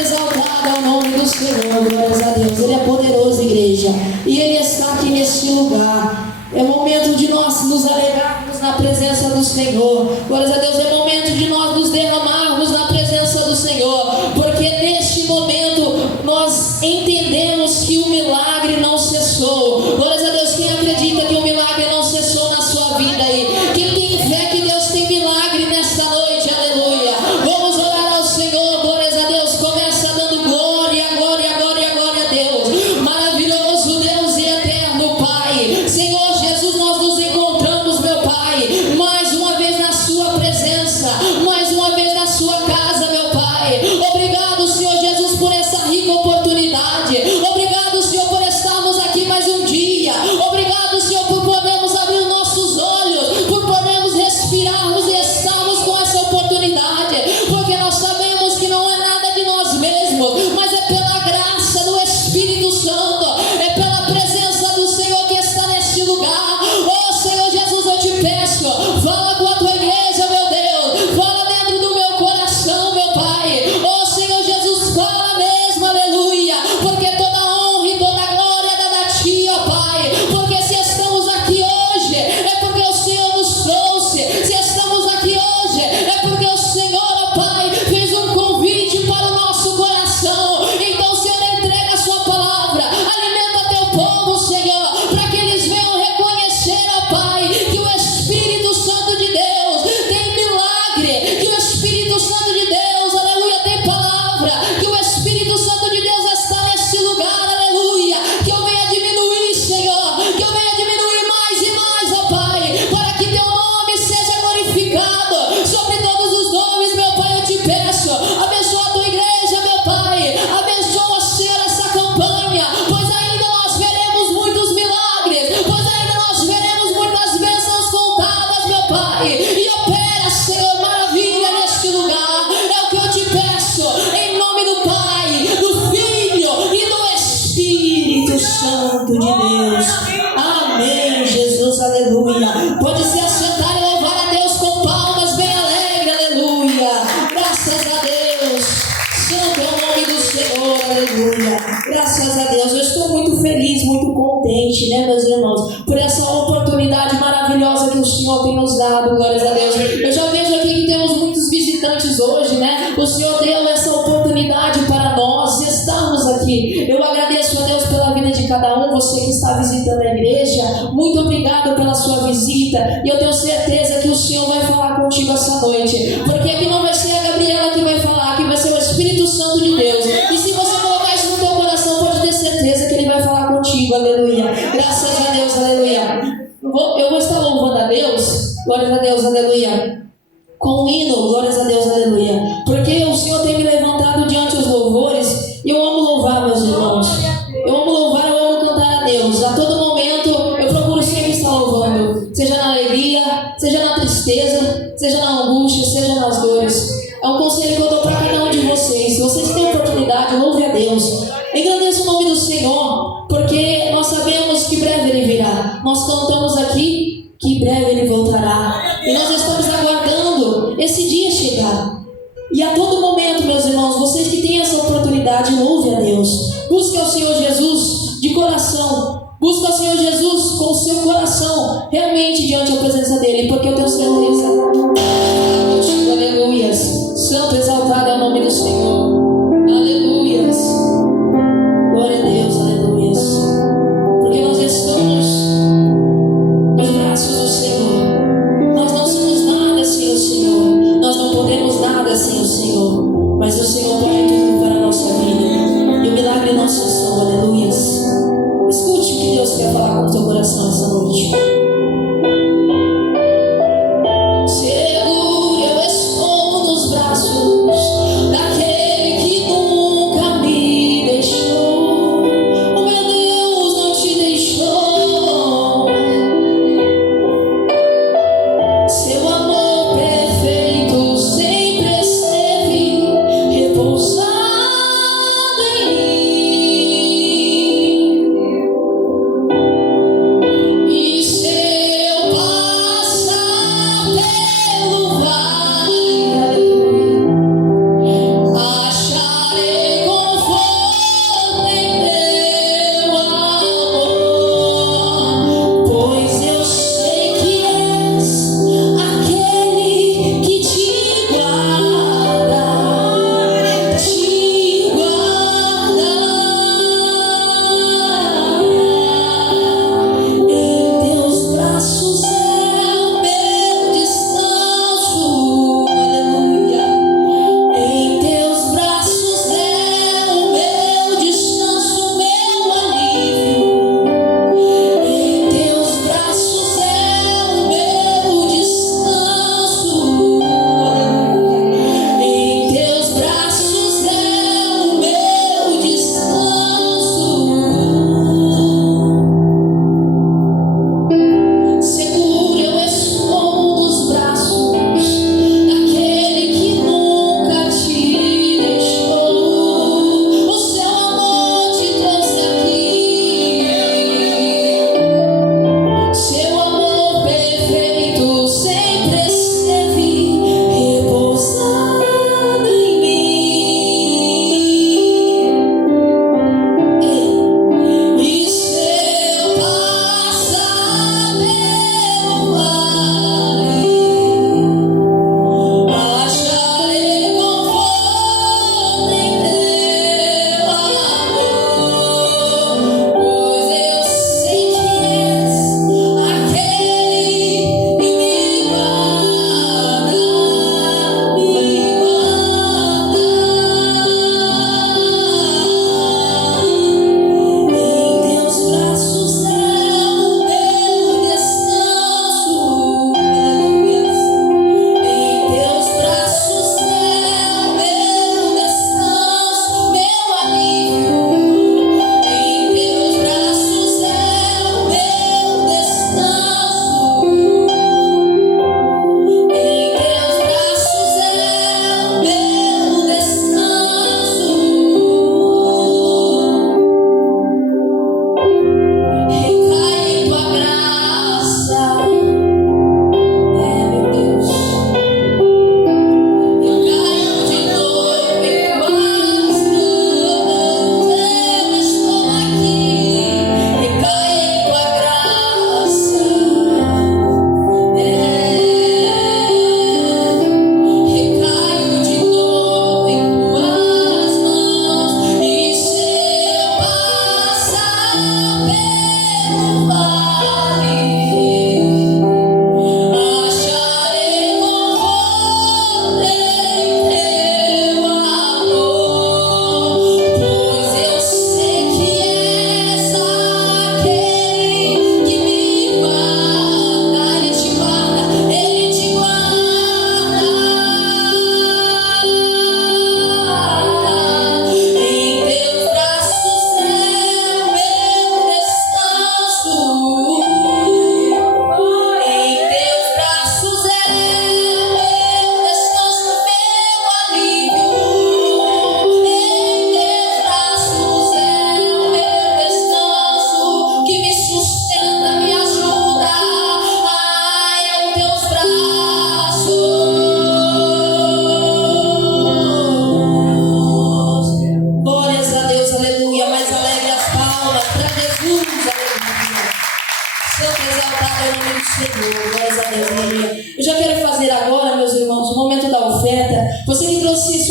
exaltado é o nome do Senhor, glórias a Deus. Ele é poderoso, igreja, e Ele está aqui neste lugar. É momento de nós nos alegrarmos na presença do Senhor. Glórias a Deus, é momento de nós nos derramarmos na presença do Senhor, porque neste momento nós entendemos que o milagre não cessou. Glórias a Deus, quem acredita que o milagre não cessou na sua vida aí? Quem tem fé que Deus tem milagre nesta noite? Aleluia. Vamos orar ao Senhor. Glórias a Deus. Começa dando glória, glória, glória, glória a Deus. Maravilhoso Deus e eterno Pai. Senhor Jesus, nós nos encontramos, meu Pai, mais uma vez na sua presença, mais uma vez na sua casa, meu Pai. Obrigado, Senhor Jesus, por essa rica oportunidade. Obrigado, Senhor, por estarmos aqui mais um dia. Obrigado, Senhor, por podermos abrir os nossos olhos, por podermos respirarmos e estarmos com essa oportunidade, porque nós sabemos que não é nada de nós mesmos, mas é pela graça do Espírito Santo, é pela presença do Senhor que está neste lugar. Oh Senhor Jesus, eu te peço, fala com a tua igreja, meu Deus, fala dentro do meu coração, meu Pai. Oh Senhor Jesus, fala mesmo, aleluia, porque toda honra e toda glória é dada a ti, ó Pai, porque se estamos aqui hoje é porque o Senhor nos trouxe, se estamos aqui hoje é porque o Senhor, ó Pai, fez um convite para o nosso coração. Então, Senhor, entrega a sua palavra, alimenta teu povo, Senhor, para que eles venham reconhecer, ó Pai, que o Espírito Santo de Deus tem milagre, que o Espírito Santo de Deus, aleluia, tem palavra, que o Espírito Santo de Deus está nesse lugar, aleluia. Que eu venha diminuir, Senhor, que eu venha diminuir mais e mais, ó Pai, para que teu nome seja glorificado sobre todos os nomes, meu Pai. Eu te peço, abençoa a tua igreja, meu Pai, abençoa, Senhor, essa campanha, pois ainda nós veremos muitos milagres, pois ainda nós veremos muitas bênçãos contadas, meu Pai, e opera, Senhor, maravilha neste lugar. É o que eu te peço, em nome do Pai, do Filho e do Espírito Santo de Deus. Amém, Jesus, aleluia. Pode se assentar e louvar a Deus com palmas bem alegre, aleluia. Graças a Deus, santo é o nome do Senhor, aleluia. Graças a Deus, eu estou muito feliz, muito contente, né, meus irmãos, por essa oportunidade maravilhosa que o Senhor tem nos dado, glórias a Deus. Eu já vejo aqui que temos muitos visitantes hoje, né? O Senhor deu essa oportunidade para nós estarmos aqui. Eu agradeço a Deus pela vida de cada um, você que está visitando a igreja, muito obrigado pela sua visita, e eu tenho certeza que o Senhor vai falar contigo essa noite, porque aqui não vai ser a Gabriela que vai falar, aqui vai ser o Espírito Santo de Deus, e se você colocar isso no teu coração, pode ter certeza que Ele vai falar contigo, aleluia. Graças a Deus, aleluia. Eu vou estar louvando a Deus, glórias a Deus, aleluia, com um hino, glórias a Deus, aleluia, porque o Senhor tem me levantado diante dos louvores, e eu amo louvar, meus irmãos. Eu amo louvar, eu amo cantar a Deus. A todo momento eu procuro sempre estar louvando, seja na alegria, seja na tristeza, seja na angústia, seja nas dores. É um conselho que eu dou para cada um de vocês. Se vocês têm oportunidade, louve a Deus, engrandeça o nome do Senhor, porque nós sabemos que breve Ele virá. Nós cantamos aqui que breve Ele voltará, e nós estamos aguardando esse dia chegar. E a todo momento, meus irmãos, vocês que têm essa oportunidade, louve a Deus. Busque ao Senhor Jesus de coração. Busque ao Senhor Jesus com o seu coração realmente diante da presença dEle, porque eu tenho certeza. Aleluias. Santo, exaltado é o nome do Senhor. Aleluias. Glória a Deus, aleluias. Porque nós estamos nos braços do Senhor. Nós não somos nada sem o Senhor. Nós não podemos nada sem o Senhor. Mas o Senhor pode tudo para a nossa vida. E o milagre não cessou, aleluias. Escute o que Deus quer falar com o teu coração essa noite.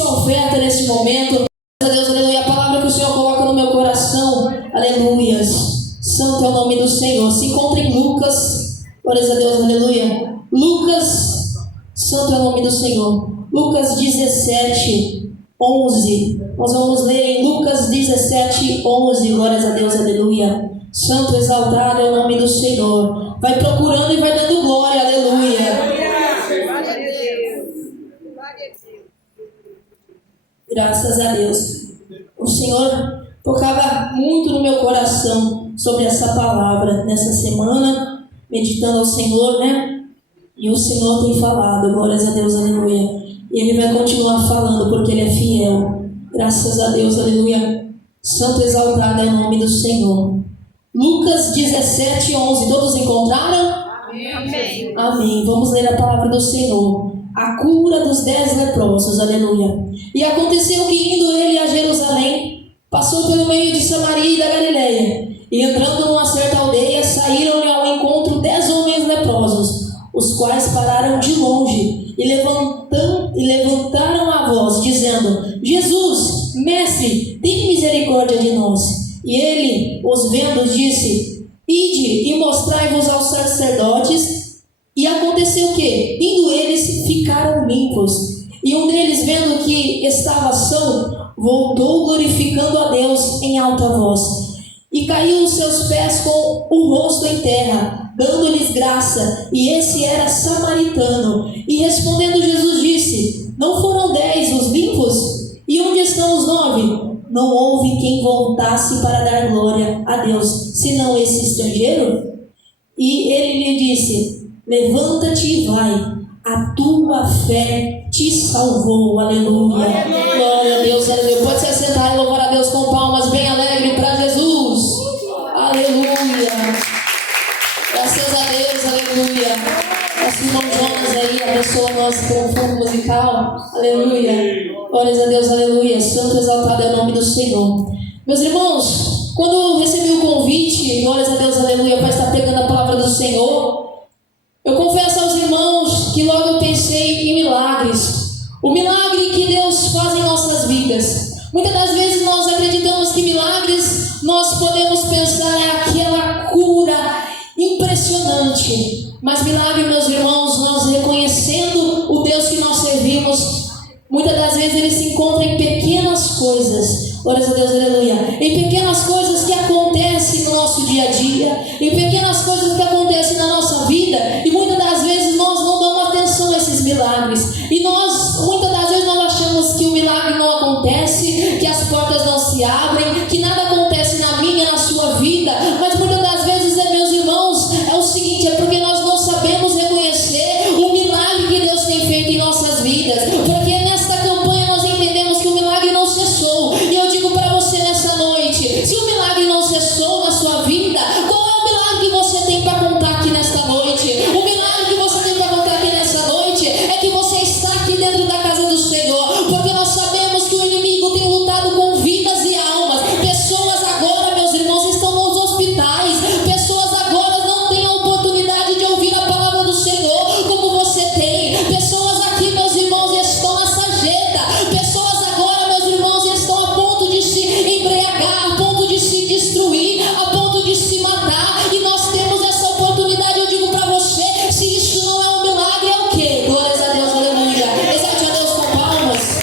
sua oferta nesse momento. Glórias a Deus, aleluia. A palavra que o Senhor coloca no meu coração, aleluias. Santo é o nome do Senhor. Se encontra em Lucas, glórias a Deus, aleluia. Lucas, santo é o nome do Senhor. Lucas 17, 11. Nós vamos ler em Lucas 17, 11. Glórias a Deus, aleluia. Santo, exaltado é o nome do Senhor. Vai procurando e vai dando glória, aleluia. Graças a Deus. O Senhor tocava muito no meu coração sobre essa palavra nessa semana, meditando ao Senhor, né? E o Senhor tem falado, glórias a Deus, aleluia. E Ele vai continuar falando porque Ele é fiel. Graças a Deus, aleluia. Santo, exaltado é o nome do Senhor. Lucas 17, 11. Todos encontraram? Amém. Amém. Vamos ler a palavra do Senhor. A cura dos 10 leprosos, aleluia. E aconteceu que, indo ele a Jerusalém, passou pelo meio de Samaria e da Galileia. E entrando numa certa aldeia, saíram-lhe ao encontro 10 homens leprosos, os quais pararam de longe e levantaram a voz, dizendo: Jesus, mestre, tem misericórdia de nós. E ele, os vendo, disse: Ide e mostrai-vos aos sacerdotes. E aconteceu que, indo eles, ficaram limpos. E um deles, vendo que estava são, voltou glorificando a Deus em alta voz. E caiu aos seus pés com o rosto em terra, dando-lhes graça. E esse era samaritano. E respondendo Jesus disse: Não foram 10 os limpos? E onde estão os 9? Não houve quem voltasse para dar glória a Deus, senão esse estrangeiro? E ele lhe disse: Levanta-te e vai, a tua fé te salvou, aleluia. Glória a Deus, aleluia. Pode se assentar e louvar a Deus com palmas bem alegre para Jesus, aleluia. Graças a Deus, aleluia. Nosso irmão Jonas aí abençoa nós com o fundo musical, aleluia. Glórias a Deus, aleluia. Santo, exaltado é o nome do Senhor. Meus irmãos, quando eu recebi o convite, glórias a Deus, aleluia, para estar pregando a palavra do Senhor, eu confesso aos irmãos que logo eu pensei em milagres. O milagre que Deus faz em nossas vidas. Muitas das vezes nós acreditamos que milagres nós podemos pensar é aquela cura impressionante. Mas milagre, meus irmãos, nós reconhecendo o Deus que nós servimos, muitas das vezes ele se encontra em pequenas coisas. Glórias a Deus, aleluia. Em pequenas coisas que acontecem no nosso dia a dia, em pequenas coisas que acontecem na nossa vida, e muitas das vezes nós não damos atenção a esses milagres. E muitas das vezes nós achamos que o milagre não acontece, que as portas não se abrem, que nada acontece na minha, na sua vida. Mas muitas das vezes, meus irmãos, é o seguinte, é porque nós não sabemos reconhecer o milagre que Deus tem feito em nossas vidas. Porque nesta campanha nós entendemos que o milagre não cessou. E eu digo para você nessa noite, se o milagre não cessou na sua vida, qual é o milagre que você tem para contar aqui nesta noite? O milagre que você tem para contar aqui nessa noite é que você está aqui dentro da casa do Senhor. Porque nós sabemos que o inimigo tem lutado com vidas e almas. Pessoas agora, meus irmãos, estão nos hospitais. Pessoas agora não têm a oportunidade de ouvir a palavra do Senhor como você tem. Pessoas aqui, meus irmãos, estão na sarjeta. Pessoas agora, meus irmãos, estão a ponto de se embriagar, a ponto de se destruir, a ponto de se matar. E nós temos essa oportunidade. Eu digo para você, se isso não é um milagre, é o quê? Glórias a Deus, aleluia. Exalte a Deus com palmas.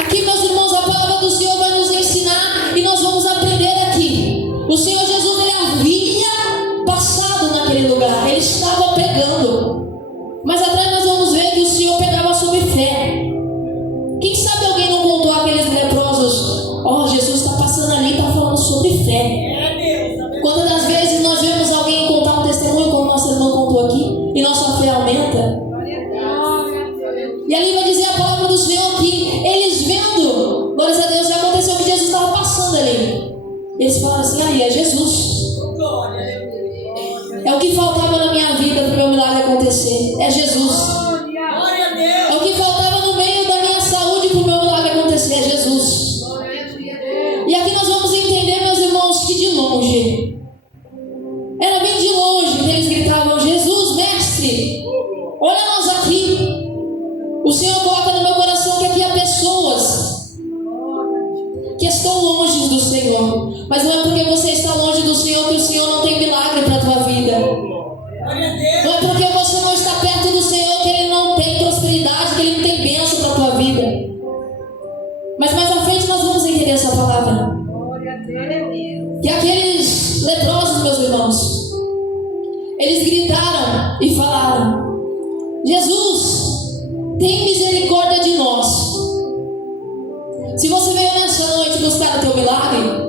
Aqui, meus irmãos, a palavra do Senhor vai nos ensinar e nós vamos aprender aqui. O Senhor Jesus, ele havia passado naquele lugar, ele estava pregando. Mas atrás nós vamos ver que o Senhor pregava sobre fé. Quem sabe alguém não contou aqueles leprosos? Jesus está passando ali e está falando sobre fé. Quantas das vezes nós vemos alguém contar um testemunho, como nosso irmão contou aqui, e nossa fé aumenta? E ali vai dizer a palavra do Senhor que eles vendo, glórias a Deus, já aconteceu que Jesus estava passando ali. Eles falaram assim: aí é Jesus. É o que faltava na minha vida para o meu milagre acontecer. É Jesus. É o que faltava no meio da minha saúde para o meu milagre acontecer. É Jesus. E aqui nós vamos entender, meus irmãos, que de longe, era bem de longe que eles gritavam: Jesus, mestre, olha nós aqui. que estão longe do Senhor. Mas não é porque você está longe do Senhor que o Senhor não tem milagre para a tua vida. Não é porque você não está perto do Senhor que Ele não tem prosperidade, que Ele não tem bênção para a tua vida. Mas mais à frente nós vamos entender essa palavra. Que aqueles leprosos, meus irmãos, eles gritaram e falaram: Jesus, tem misericórdia de nós. Se você veio nessa noite buscar o teu milagre,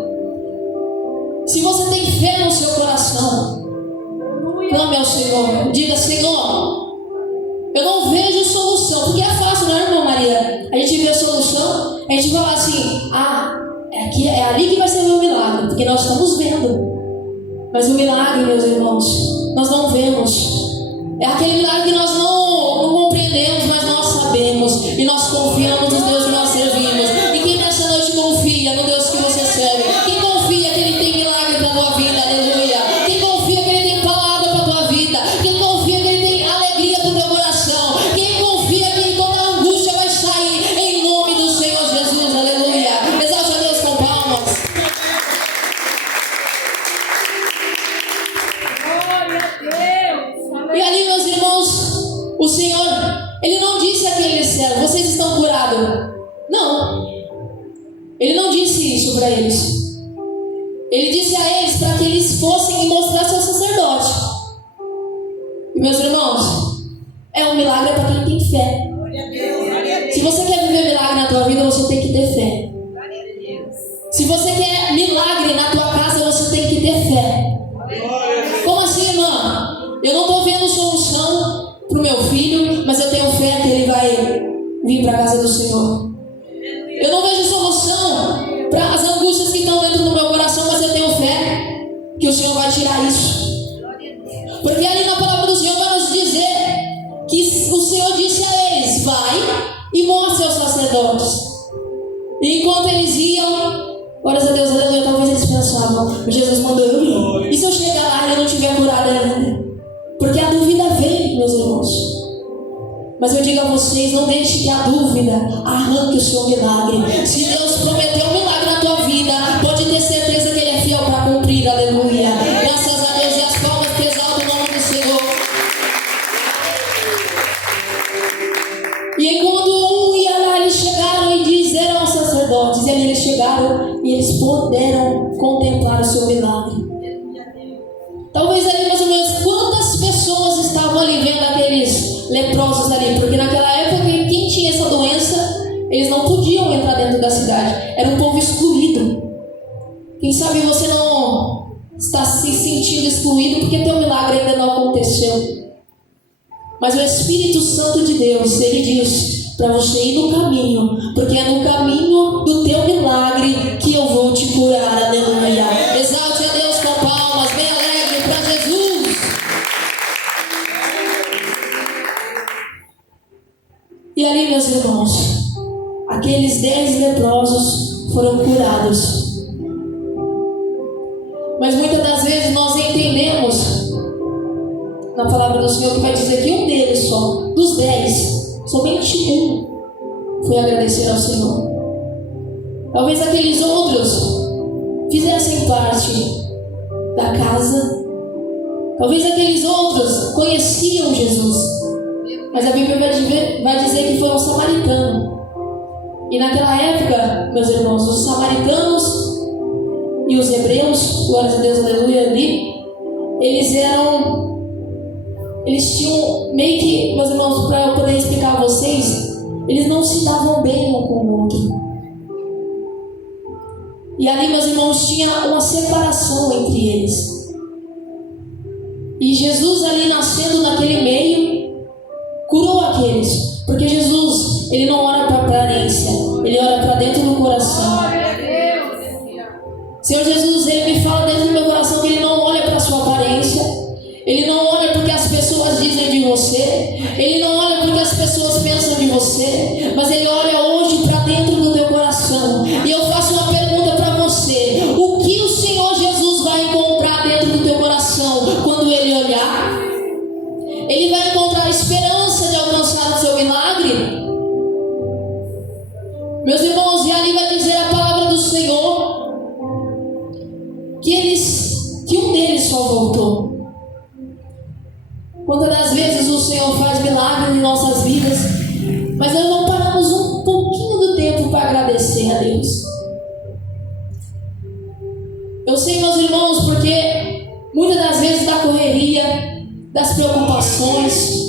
se você tem fé no seu coração, clame ao Senhor, diga: Senhor, eu não vejo solução. Porque é fácil, não é, irmã Maria? A gente vê a solução, a gente fala assim: é ali que vai ser o meu milagre, porque nós estamos vendo. Mas o milagre, meus irmãos, nós não vemos. É aquele milagre que nós não compreendemos, mas nós sabemos. E nós confiamos nos Deus que nós servimos. E quem nessa noite confia no Deus que você serve? Quem confia que Ele tem milagre para a tua vida? Aleluia. Quem confia que Ele tem palavra para a tua vida? Quem confia que Ele tem alegria para o teu coração? Quem confia que toda angústia vai sair em nome do Senhor Jesus? Aleluia. Exalte a Deus com palmas. E ali, meus irmãos, o Senhor, Ele não disse àqueles servos: vocês estão curados. Não. Ele não disse isso para eles. Ele disse a eles para que eles fossem e mostrassem ao sacerdote. E, meus irmãos, é um milagre para quem tem fé. Se você quer viver milagre na tua vida, você tem que ter fé. Se você quer milagre na tua casa, você tem que ter fé. Como assim, irmã? Eu não estou vendo solução para o meu filho, mas eu tenho fé que ele vai vir para a casa do Senhor. Eu não vejo solução para as angústias que estão dentro do meu coração, mas eu tenho fé que o Senhor vai tirar isso. Porque ali na palavra do Senhor vai nos dizer que o Senhor disse a eles: vai e mostre aos sacerdotes. E enquanto eles iam, glórias a Deus, aleluia, talvez eles pensavam: Jesus mandou eu ir. E se eu chegar lá e eu não estiver curado ainda? Porque a dúvida vem, meus irmãos. Mas eu digo a vocês: não deixe que a dúvida arranque o seu milagre. Se Deus prometeu um milagre na tua vida, pode ter certeza que Ele é fiel para cumprir. Aleluia. Graças a Deus, e as palmas que exaltam o nome do Senhor. E quando um ia lá, eles chegaram e disseram aos sacerdotes. E ali eles chegaram e eles puderam contemplar o seu milagre. Talvez ali, mais ou menos, quantas pessoas estavam ali vendo aqueles leprosos ali? Porque naquela época, quem tinha essa doença, eles não podiam entrar dentro da cidade. Era um povo excluído. Quem sabe você não está se sentindo excluído porque teu milagre ainda não aconteceu. Mas o Espírito Santo de Deus, Ele diz para você ir no caminho, porque é no caminho do teu milagre que eu vou te curar. Aleluia. Exalte a Deus com palmas, bem alegre para Jesus. E ali, meus irmãos, aqueles 10 leprosos foram curados. Mas muitas das vezes nós entendemos na palavra do Senhor que vai dizer que um deles só, dos 10, somente um foi agradecer ao Senhor. Talvez aqueles outros fizessem parte da casa. Talvez aqueles outros conheciam Jesus. Mas a Bíblia vai dizer que foi um samaritano. E naquela época, meus irmãos, os samaritanos e os hebreus, glórias a Deus, aleluia, ali, eles tinham meio que, meus irmãos, para eu poder explicar a vocês, eles não se davam bem um com o outro. E ali, meus irmãos, tinha uma separação entre eles. E Jesus ali nascendo naquele meio, curou aqueles. Porque Jesus, Ele não ora para aparência, Ele ora para dentro do coração. Senhor Jesus, Ele me fala dentro do meu coração que Ele não olha para a sua aparência. Ele não olha porque as pessoas dizem de você. Ele não olha porque as pessoas pensam de você. Mas Ele olha hoje para dentro do teu coração. E eu faço uma pergunta para você: o que o Senhor Jesus vai encontrar dentro do teu coração quando Ele olhar? Ele vai encontrar a esperança de alcançar o seu milagre? Meus irmãos, e ali vai dizer a palavra do Senhor sol voltou. Quantas das vezes o Senhor faz milagres em nossas vidas, mas nós não paramos um pouquinho do tempo para agradecer a Deus. Eu sei, meus irmãos, porque muitas das vezes da correria, das preocupações,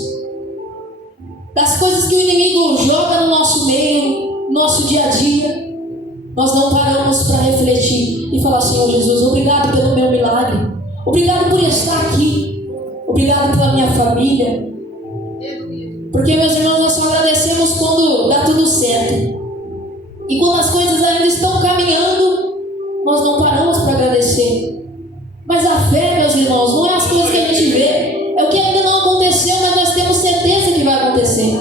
das coisas que o inimigo joga no nosso meio, no nosso dia a dia, nós não paramos para refletir e falar: Senhor Jesus, obrigado pelo meu milagre, obrigado por estar aqui, obrigado pela minha família. Porque, meus irmãos, nós só agradecemos quando dá tudo certo, e quando as coisas ainda estão caminhando, nós não paramos para agradecer. Mas a fé, meus irmãos, não é as coisas que a gente vê, é o que ainda não aconteceu, mas nós temos certeza que vai acontecer.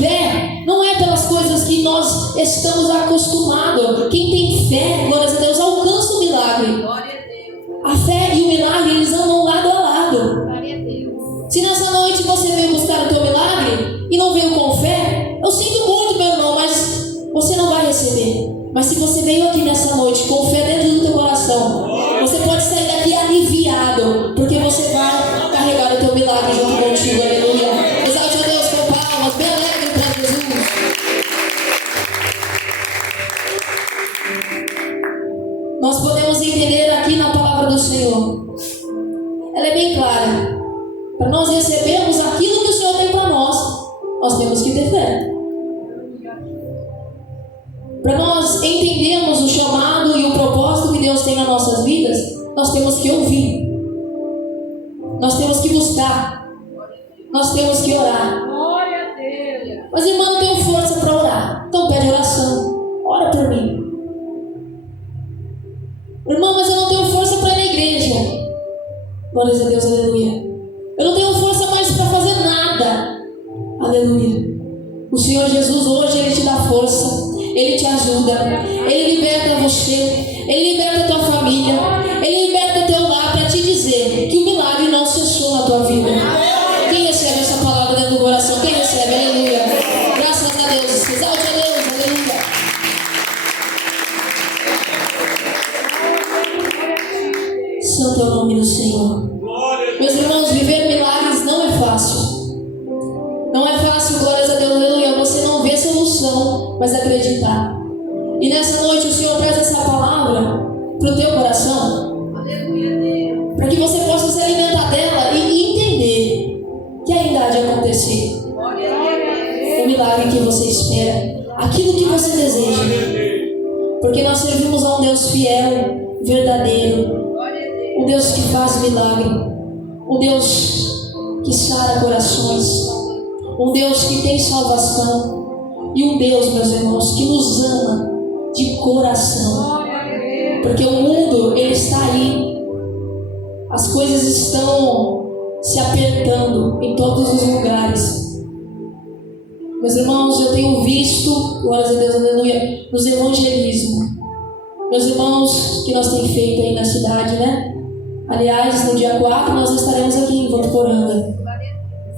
Fé não é pelas coisas que nós estamos acostumados. Quem tem fé, glórias a Deus, alcança o milagre. A fé e o milagre, eles andam lado a lado. Se nessa noite você veio buscar o teu milagre e não veio com fé, eu sinto muito, meu irmão, mas você não vai receber. Mas se você veio aqui nessa noite com fé dentro do teu coração, você pode sair daqui aliviado, porque você vai carregar o teu milagre junto contigo. Aleluia. Exalte a Deus com palmas, bem alegre para Jesus. Nós podemos entender aqui na palavra do Senhor. Ela é bem clara. Para nós recebermos aquilo que o Senhor tem para nós temos que ter fé. Para nós entendermos o chamado e o propósito que Deus tem nas nossas vidas, nós temos que ouvir, nós temos que buscar, nós temos que orar. Mas, irmão, eu não tenho força para orar, então pede oração, ora por mim. Irmão, mas eu não tenho força para ir na igreja. Glórias a Deus, aleluia. Eu não tenho força mais para fazer nada. Aleluia. O Senhor Jesus hoje, Ele te dá força. Ele te ajuda, Ele liberta você, Ele liberta a tua família, Ele liberta teu lar para te dizer que o milagre não cessou na tua vida. Quem recebe essa palavra dentro do coração? Quem recebe? Aleluia. Graças a Deus. Exalte a Deus. Aleluia. Santo é o nome do Senhor. Meus irmãos, viver milagres não é fácil. Não é fácil, glórias a Deus, aleluia. Você não vê solução, mas acreditar. E nessa noite o Senhor traz essa palavra para o teu coração, para que você possa se alimentar dela e entender que ainda há de acontecer o milagre que você espera, aquilo que você deseja. Porque nós servimos a um Deus fiel, verdadeiro, um Deus que faz milagre, um Deus que sara corações, um Deus que tem salvação e um Deus, meus irmãos, que nos ama de coração. Porque o mundo, ele está aí, as coisas estão se apertando em todos os lugares. Meus irmãos, eu tenho visto, glórias a Deus, aleluia, nos evangelismos, meus irmãos, que nós temos feito aí na cidade, né? Aliás, no dia 4 nós estaremos aqui em Votuporanga.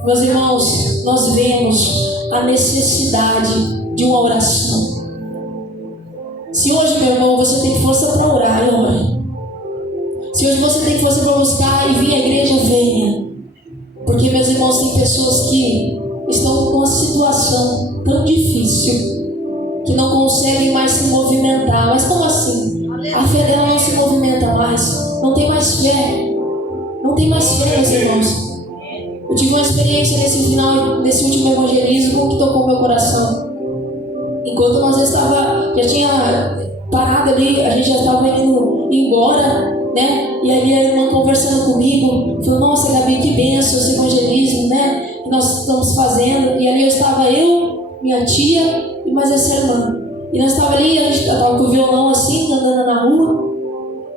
Meus irmãos, nós vemos a necessidade de uma oração. Se hoje, meu irmão, você tem força para orar, ore. Se hoje você tem força para buscar e vir à igreja, venha. Porque, meus irmãos, tem pessoas que estão com uma situação tão difícil que não conseguem mais se movimentar. Mas como assim? A fé dela não se movimenta mais. Não tem mais fé. Não tem mais fé, meus irmãos. Eu tive uma experiência nesse último evangelismo que tocou meu coração. Enquanto nós já tinha parado ali, a gente já estava indo embora, né? E ali a irmã conversando comigo, falou: nossa, Gabi, que bênção esse evangelismo, né? Que nós estamos fazendo. E ali eu, minha tia e mais essa irmã. E nós estávamos ali, a gente estava com o violão assim, andando na rua.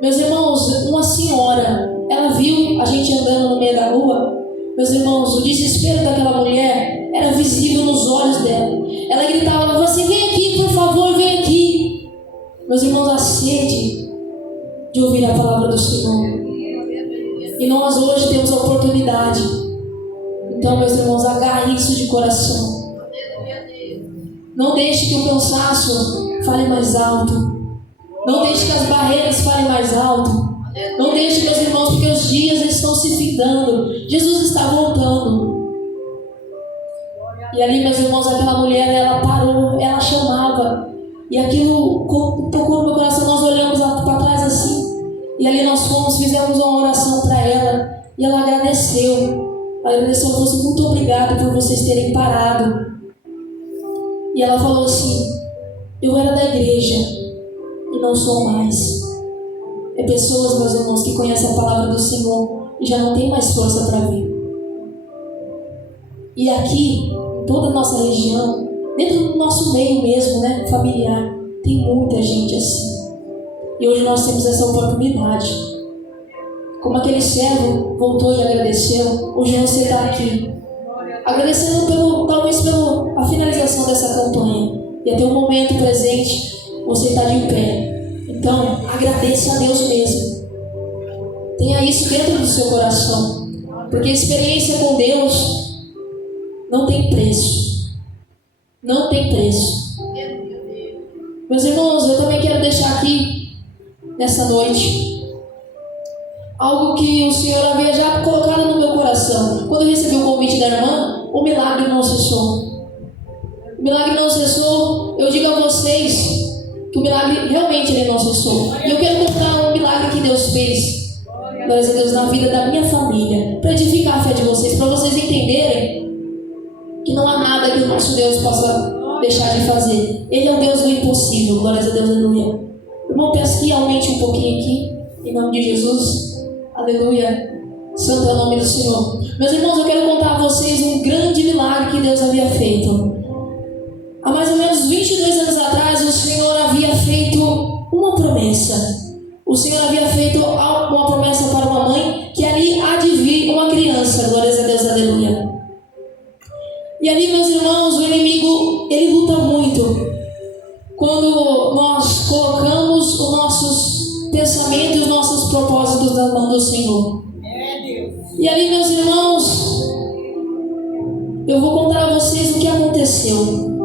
Meus irmãos, uma senhora, ela viu a gente andando no meio da rua. Meus irmãos, o desespero daquela mulher era visível nos olhos dela. Ela gritava, ela falou assim: vem aqui, por favor, vem aqui. Meus irmãos, a sede de ouvir a palavra do Senhor. E nós hoje temos a oportunidade. Então, meus irmãos, agarre isso de coração. Não deixe que o cansaço fale mais alto. Não deixe que as barreiras falem mais alto. Não deixe, meus irmãos, porque os dias estão se findando. Jesus está voltando. E ali, meus irmãos, aquela mulher, ela parou, ela chamava. E aquilo tocou no meu coração. Nós olhamos para trás assim. E ali nós fizemos uma oração para ela. E ela agradeceu. Ela agradeceu, falou assim: muito obrigada por vocês terem parado. E ela falou assim: eu era da igreja e não sou mais. É pessoas, meus irmãos, que conhecem a palavra do Senhor e já não tem mais força para vir. E aqui, em toda a nossa região, dentro do nosso meio mesmo, né, familiar, tem muita gente assim. E hoje nós temos essa oportunidade. Como aquele servo voltou e agradeceu, hoje você está aqui. Agradecendo talvez pela finalização dessa campanha. E até o momento presente, você está de pé. Então, agradeça a Deus mesmo. Tenha isso dentro do seu coração. Porque a experiência com Deus não tem preço. Não tem preço. Meus irmãos, eu também quero deixar aqui, nessa noite, algo que o Senhor havia já colocado no meu coração. Quando eu recebi o convite da irmã, o milagre não cessou. O milagre não cessou. Eu digo a vocês que o milagre realmente ele não cessou. E eu quero contar um milagre que Deus fez, glórias a Deus, na vida da minha família, para edificar a fé de vocês, para vocês entenderem que não há nada que o nosso Deus possa deixar de fazer. Ele é o Deus do impossível, glórias a Deus, aleluia. Irmão, peço que aumente um pouquinho aqui, em nome de Jesus, aleluia. Santo é o nome do Senhor. Meus irmãos, eu quero contar a vocês um grande milagre que Deus havia feito. Há mais ou menos 22 anos atrás, o Senhor havia feito uma promessa. O Senhor havia feito uma promessa para uma mãe que ali há de vir uma criança, glórias a Deus, aleluia. E ali, meus irmãos, o inimigo, ele luta muito quando nós colocamos os nossos pensamentos e os nossos propósitos na mão do Senhor. E ali, meus irmãos, eu vou contar a vocês o que aconteceu.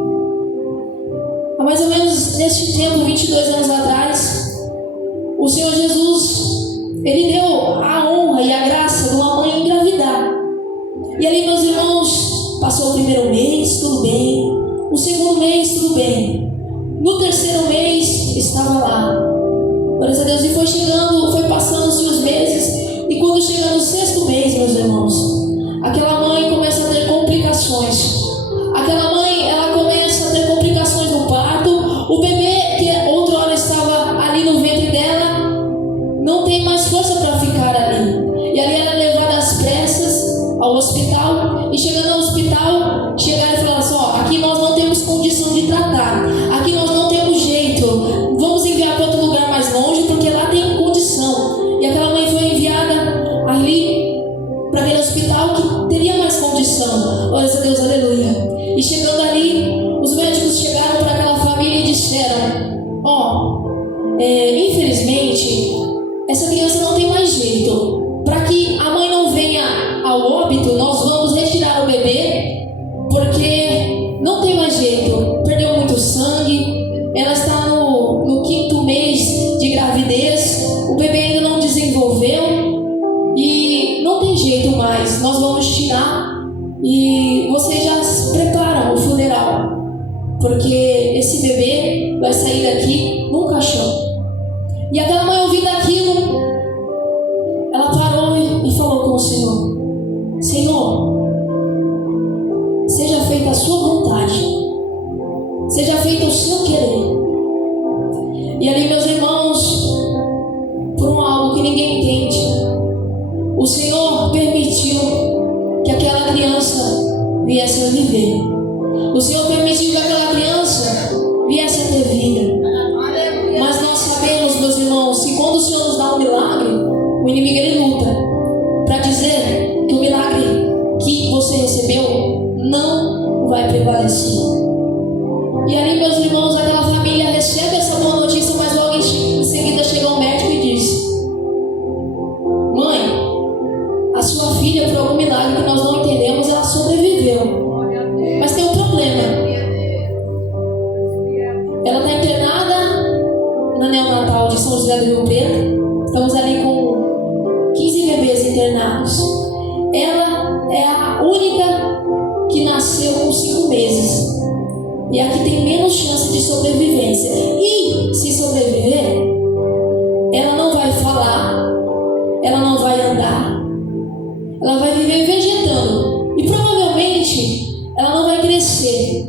Há mais ou menos neste tempo, 22 anos atrás, o Senhor Jesus, Ele deu a honra e a graça de uma mãe engravidar. E ali, meus irmãos, passou o primeiro mês, tudo bem. O segundo mês, tudo bem. No terceiro mês, estava lá. Glórias a Deus. E foi passando-se os meses. E quando chega no sexto mês, meus irmãos, aquela mãe começa a ter complicações. Aquela mãe, ela começa a ter complicações no parto. O bebê, que outrora estava ali no ventre dela, não tem mais força para ficar ali. E ali ela é levada às pressas ao hospital. E chegando ao hospital, chegaram e falaram assim: ó, aqui nós não temos condição de tratar. Aqui nós não temos jeito. Vamos enviar para outro lugar mais longe, porque lá tem condição. E aquela mãe foi enviada ali para aquele hospital que teria mais condição. Glória a Deus, aleluia. E chegando ali, os médicos chegaram para aquela família e disseram: ó, infelizmente, essa criança não tem mais jeito. Para que a mãe não venha ao óbito, nós vamos retirar o bebê, porque não tem mais jeito. Perdeu muito sangue, ela está no 5º mês de gravidez, o bebê ainda não desenvolveu e não tem jeito mais. Nós vamos tirar e vocês já se preparam o funeral, porque esse bebê vai sair daqui num caixão. E aquela mãe, ouvindo aquilo, ela parou e falou com o Senhor: Senhor, seja feita a sua vontade, seja feito o seu querer. E ali, meus irmãos, por algo que ninguém entende, o Senhor permitiu que aquela criança viesse a viver. O Senhor permitiu que aquela criança viesse a ter vida. Mas nós sabemos, meus irmãos, que quando o Senhor nos dá um milagre, o inimigo ele luta para dizer que o milagre que você recebeu não vai prevalecer. E ali, meus irmãos, aquela família recebe essa boa notícia, mas logo em seguida chega um médico e diz: mãe, a sua filha, por algum milagre que nós não entendemos, ela sobreviveu. Mas tem um problema. Ela está internada na neonatal de São José do Rio Preto. Estamos ali com e a que tem menos chance de sobrevivência. E se sobreviver, ela não vai falar, ela não vai andar, ela vai viver vegetando e provavelmente ela não vai crescer.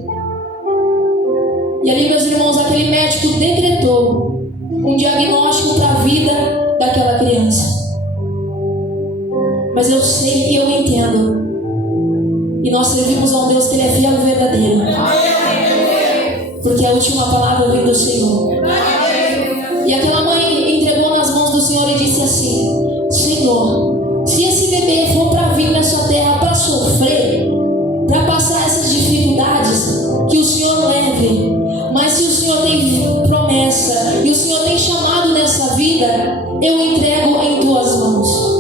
E ali, meus irmãos, aquele médico decretou um diagnóstico para a vida daquela criança. Mas eu sei e eu entendo, e nós servimos a um Deus que Ele é fiel e verdadeiro, porque a última palavra vem do Senhor. E aquela mãe entregou nas mãos do Senhor e disse assim: Senhor, se esse bebê for para vir nessa terra para sofrer, para passar essas dificuldades, que o Senhor leve. Mas se o Senhor tem promessa e o Senhor tem chamado nessa vida, eu entrego em tuas mãos.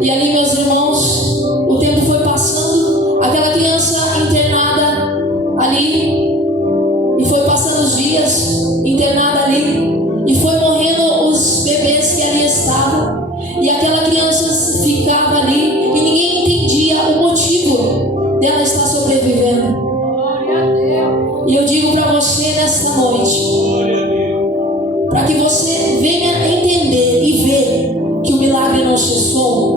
E ali, meus irmãos, o tempo foi passando, aquela criança internada ali, e foi passando os dias internada ali, e foi morrendo os bebês que ali estavam, e aquela criança ficava ali, e ninguém entendia o motivo dela estar sobrevivendo. E eu digo para você nesta noite, para que você venha entender e ver que o milagre não cessou.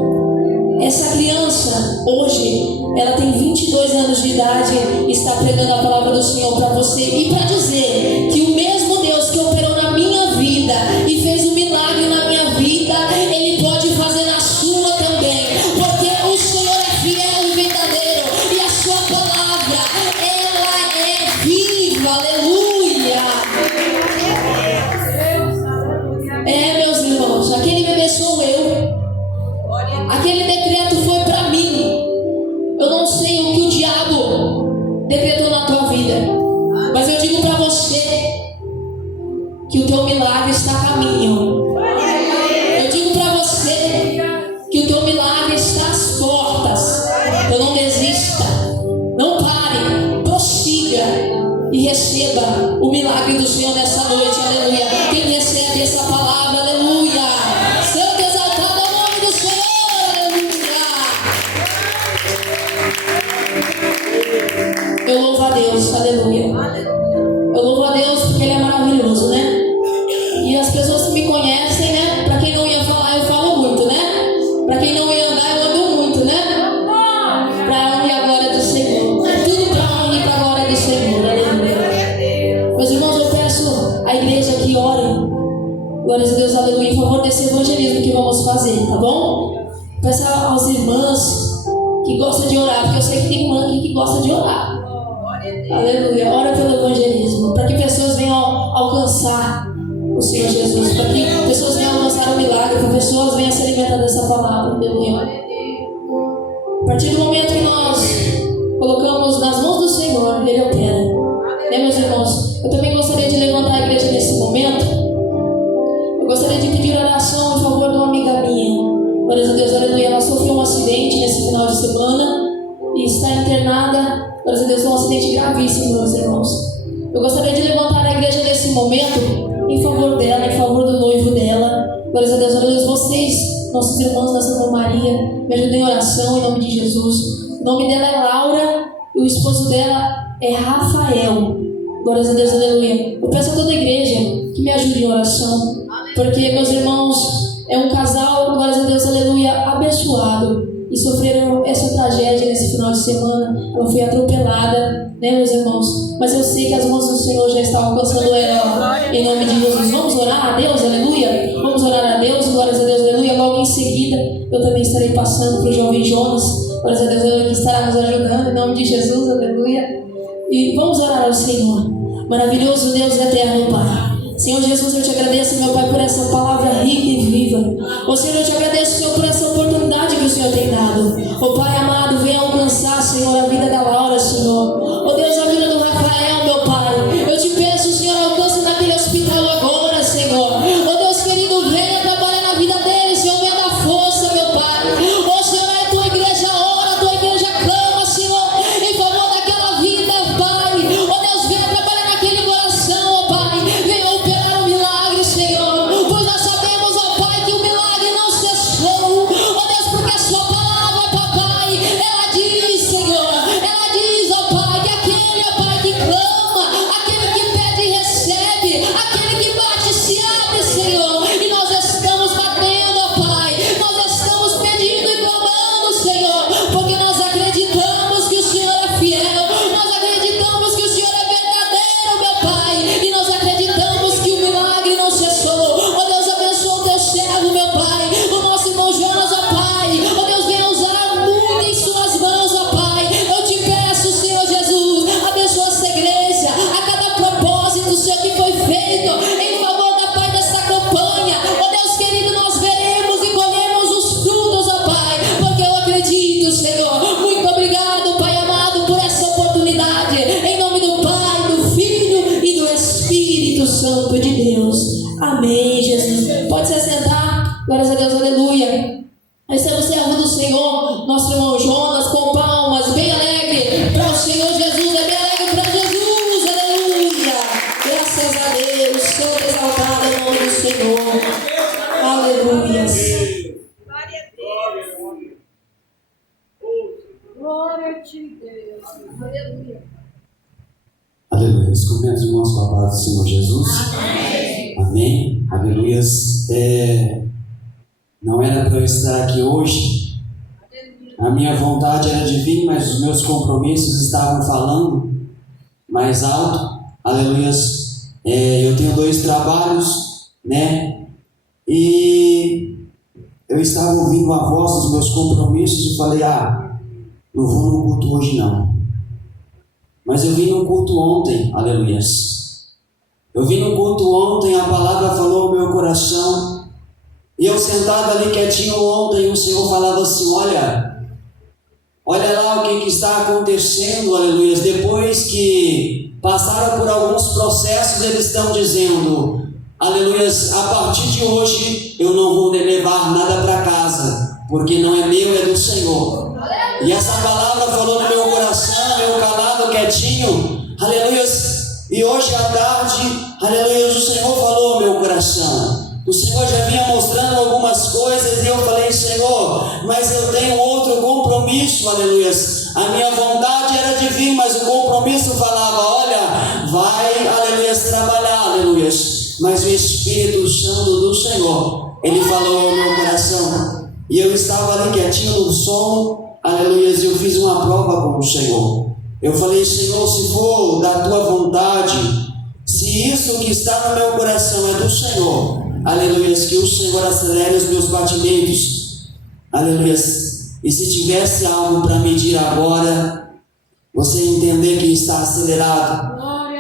Essa criança, hoje, ela tem 22 anos de idade e está pregando a palavra do Senhor para você e para dizer que o mesmo Deus que operou na minha vida e fez um milagre na minha vida, Ele pode fazer na sua também, porque o Senhor é fiel e verdadeiro e a sua palavra, ela é viva. Aleluia! Meus irmãos, aquele bebê sou eu. Aquele decreto foi para mim. Eu não sei o que o diabo decretou na tua vida, mas eu digo para você que o teu milagre está a caminho. Eu digo para você que o teu milagre está às portas. Então não desista, não pare, prossiga e receba o milagre do Senhor nessa noite. Aleluia. Quem recebe essa palavra, aleluia. Santo exaltado é o nome do Senhor. Eu louvo a Deus, aleluia. Eu louvo a Deus porque Ele é maravilhoso, né? E as pessoas que me conhecem, né? Para quem não ia falar, eu falo muito, né? Para quem não ia andar, eu ando muito, né? Para a honra e a glória do Senhor. Tudo para a honra e para a glória do Senhor, aleluia. Meus irmãos, eu peço à igreja que ore, glórias a Deus, aleluia, em favor desse evangelismo que vamos fazer, tá bom? Peço aos irmãos que gostam de orar, porque eu sei que tem irmã aqui que gosta de orar. Aleluia. Ora pelo evangelismo, para que pessoas venham alcançar o Senhor Jesus, para que pessoas venham alcançar o milagre, para que pessoas venham se alimentar dessa palavra. Aleluia. A partir do momento que nós colocamos nas mãos do Senhor, Ele opera. Né, meus irmãos? Eu também gostaria de levantar a igreja nesse momento. Eu gostaria de pedir oração em favor de uma amiga minha. Glórias a Deus, aleluia. Ela sofreu um acidente nesse final de semana e está internada. Glórias a Deus, um acidente gravíssimo, meus irmãos. Eu gostaria de levantar a igreja nesse momento em favor dela, em favor do noivo dela. Glórias a Deus, aleluia. Vocês, nossos irmãos da Santa Maria, me ajudem em oração em nome de Jesus. O nome dela é Laura e o esposo dela é Rafael. Glórias a Deus, aleluia. Eu peço a toda a igreja que me ajude em oração, porque, meus irmãos, é um casal, glórias a Deus, aleluia, abençoado, e sofreram essa tragédia nesse final de semana. Ela foi atropelada, né, meus irmãos? Mas eu sei que as mãos do Senhor já estão alcançando ela, em nome de Jesus. Vamos orar a Deus, aleluia? Vamos orar a Deus, glórias a Deus, aleluia. Logo em seguida, eu também estarei passando para o jovem Jonas, glórias a Deus, aleluia, que estará nos ajudando, em nome de Jesus, aleluia. E vamos orar ao Senhor. Maravilhoso Deus eterno, Pai. Senhor Jesus, eu te agradeço, meu Pai, por essa palavra rica e viva. Ô Senhor, eu te agradeço, Senhor, por essa oportunidade que o Senhor tem dado. Ô Pai amado, venha alcançar, Senhor, a vida da Laura, Senhor. Ô Deus, a vida do Rafael, meu Pai. Eu te peço, Senhor, alcance naquele hospital agora, Senhor. Ô Deus querido, venha trabalhar na vida dele, Senhor, venha dar força, meu Pai. Ô Senhor, a tua igreja ora, a tua igreja clama, Senhor, em favor daquela vida, Pai. Ô Deus, venha trabalhar naquele coração, ó Pai. Venha operar um milagre, Senhor. Pois nós sabemos, ó Pai, que o milagre não cessou. Ó Deus, porque a sua palavra, papai, Santo de Deus. Amém, Jesus. Pode se assentar. Glórias a Deus, aleluia. Receba o servo do Senhor, nosso irmão Jonas, com palmas, bem alegre para o Senhor Jesus, é bem alegre para Jesus, aleluia. Graças a Deus, Senhor exaltado em nome do Senhor. Aleluia. Glória a Deus. Glória a ti, Deus. Aleluia. Aleluia. Cumprimentos, irmãos, com a paz do Senhor Jesus. Amém. Amém. Aleluia. Não era para eu estar aqui hoje. A minha vontade era de vir, mas os meus compromissos estavam falando mais alto. Aleluia. Eu tenho 2 trabalhos, né? E eu estava ouvindo a voz dos meus compromissos e falei, não vou no culto hoje não. Mas eu vim no culto ontem, aleluia. Eu vim no culto ontem, a palavra falou no meu coração. E eu sentado ali quietinho ontem, o Senhor falava assim, olha lá o que está acontecendo, aleluia. Depois que passaram por alguns processos, eles estão dizendo, aleluia, a partir de hoje eu não vou levar nada para casa, porque não é meu, é do Senhor. E essa palavra falou no meu coração, eu calado, quietinho, aleluia. E hoje à tarde, aleluia, o Senhor falou no meu coração. O Senhor já vinha mostrando algumas coisas e eu falei, Senhor, mas eu tenho outro compromisso, aleluia. A minha vontade era de vir, mas o compromisso falava, olha, vai, aleluia, trabalhar, aleluia. Mas o Espírito Santo do Senhor, Ele falou no meu coração. E eu estava ali quietinho no som, aleluia, e eu fiz uma prova com o Senhor. Eu falei, Senhor, se for da Tua vontade, se isso que está no meu coração é do Senhor, aleluia, que o Senhor acelere os meus batimentos, aleluia. E se tivesse algo para medir agora, você entender que está acelerado.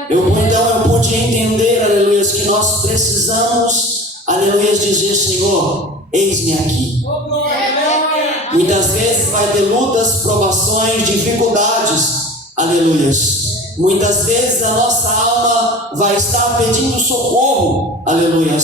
Então eu pude entender, aleluia, que nós precisamos, aleluia, dizer, Senhor, eis-me aqui. Muitas vezes vai ter lutas, provações, dificuldades, aleluia. Muitas vezes a nossa alma vai estar pedindo socorro, aleluia.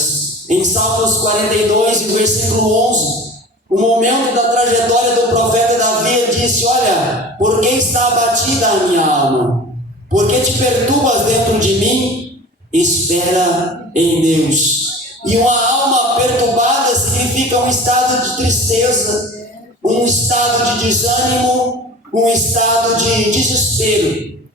Em Salmos 42, versículo 11, o momento da trajetória do profeta Davi, ele disse, olha, por que está abatida a minha alma? Por que te perturbas dentro de mim? Espera em Deus. E uma alma perturbada significa um estado de tristeza, um estado de desânimo, um estado de desespero.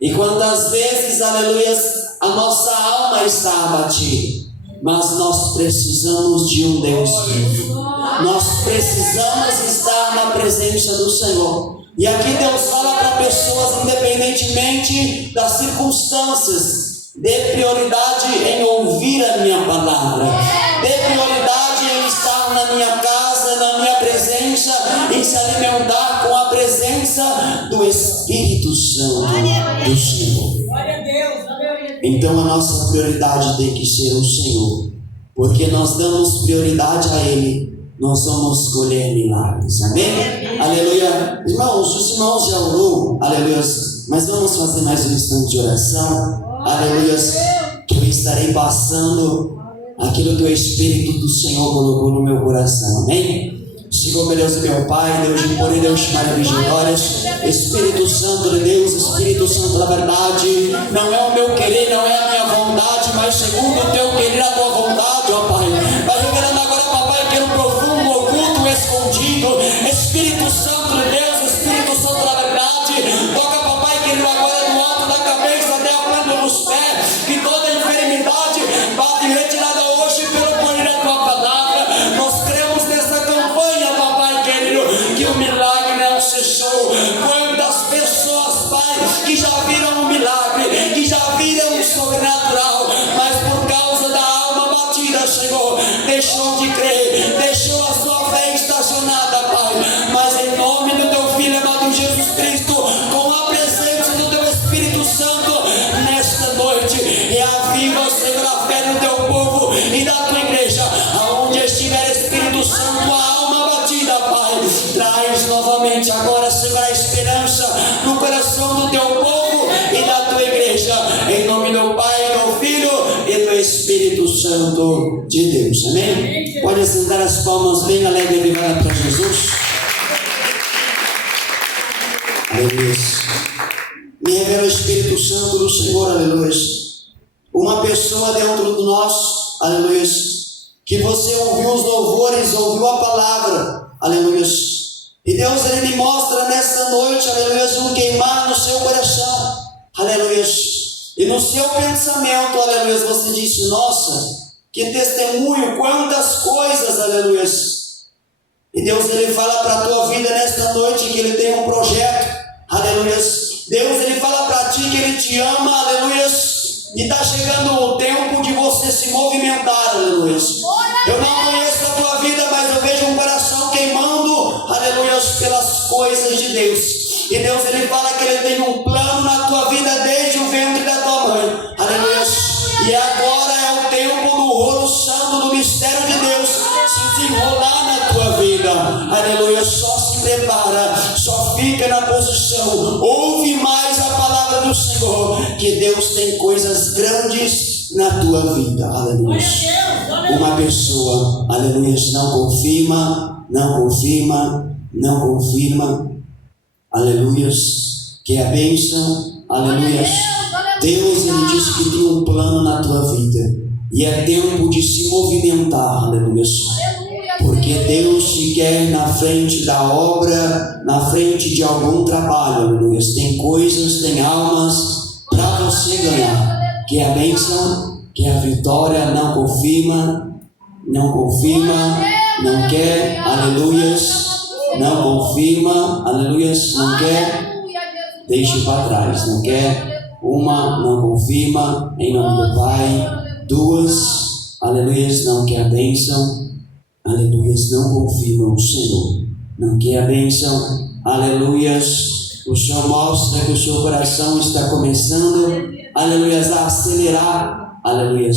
E quantas vezes, aleluia, a nossa alma está abatida, mas nós precisamos de um Deus vivo. Nós precisamos estar na presença do Senhor. E aqui Deus fala para pessoas, independentemente das circunstâncias, dê prioridade em ouvir a minha palavra, dê prioridade em estar na minha casa, na minha presença, em se alimentar com a presença do Espírito Santo do Senhor. Então a nossa prioridade tem que ser o Senhor, porque nós damos prioridade a Ele, nós vamos colher milagres, amém? Aleluia. Irmãos, os irmãos já orou, aleluia, mas vamos fazer mais um instante de oração, aleluia, que eu estarei passando aquilo que o Espírito do Senhor colocou no meu coração, amém? Senhor, meu Deus, meu Pai, Deus de poder, Deus de maravilhas, Espírito Santo de Deus, Espírito Santo da verdade, não é o meu querer, não é a minha vontade, mas segundo o teu querer, a tua vontade, ó Pai. Vai revelando agora, papai, que é no profundo, oculto, escondido, Espírito Santo de Deus, Espírito Santo da verdade, toca, papai, querido, agora do alto da cabeça até a planta dos pés, que toda enfermidade bate retirada hoje pelo poder da tua palavra. Nós cremos nessa campanha, papai querido, que o milagre não cessou. Quantas pessoas, Pai, que já viram um milagre, que já viram um sobrenatural, mas por causa da alma batida, Senhor, deixou de crer, deixou a sua fé estacionada, Pai. Mas em nome do teu Filho amado Jesus Cristo, com a presença do teu Espírito Santo, nesta noite, reaviva, Senhor, a fé do teu povo e da tua igreja, aonde estiver Espírito Santo, a alma batida, Pai, traz novamente agora, Senhor, a esperança no coração do teu povo e da tua igreja, em nome do Pai, do Filho e Santo de Deus. Amém? Pode assentar as palmas bem alegre e obrigada para Jesus. Aleluia. Me revela o Espírito Santo do Senhor, aleluia. Uma pessoa dentro de nós, aleluia, que você ouviu os louvores, ouviu a palavra, aleluia. E Deus, Ele me mostra nesta noite, aleluia, um queimar no seu coração, aleluia. E no seu pensamento, aleluia, você disse, nossa, que testemunho, quantas coisas, aleluia. E Deus, Ele fala para a tua vida nesta noite que Ele tem um projeto, aleluia. Deus, Ele fala para ti que Ele te ama, aleluia. E está chegando o tempo de você se movimentar, aleluia. Eu não conheço a tua vida, mas eu vejo um coração queimando, aleluia, pelas coisas de Deus. E Deus, Ele fala que Ele tem um plano na tua vida desde o ventre da tua mãe, aleluia. E agora é o tempo do rolo santo do mistério de Deus se desenrolar na tua vida, aleluia. Só se prepara, só fica na posição, ouve mais a palavra do Senhor, que Deus tem coisas grandes na tua vida, aleluia. Uma pessoa, aleluia, não confirma, aleluia, que é a bênção, aleluia. Deus, Ele disse que tem um plano na tua vida, e é tempo de se movimentar, aleluia. Porque Deus te quer na frente da obra, na frente de algum trabalho, aleluia. Tem coisas, tem almas para você ganhar. Que a bênção, que a vitória, não confirma, não quer, aleluia. Não confirma, aleluia. Não quer, deixe para trás. Não quer, uma, não confirma, em nome do Pai. Duas, aleluia, não quer a bênção. Aleluia, não confirma o Senhor, não quer a bênção, aleluia. O Senhor mostra que o seu coração está começando, aleluia, a acelerar, aleluia.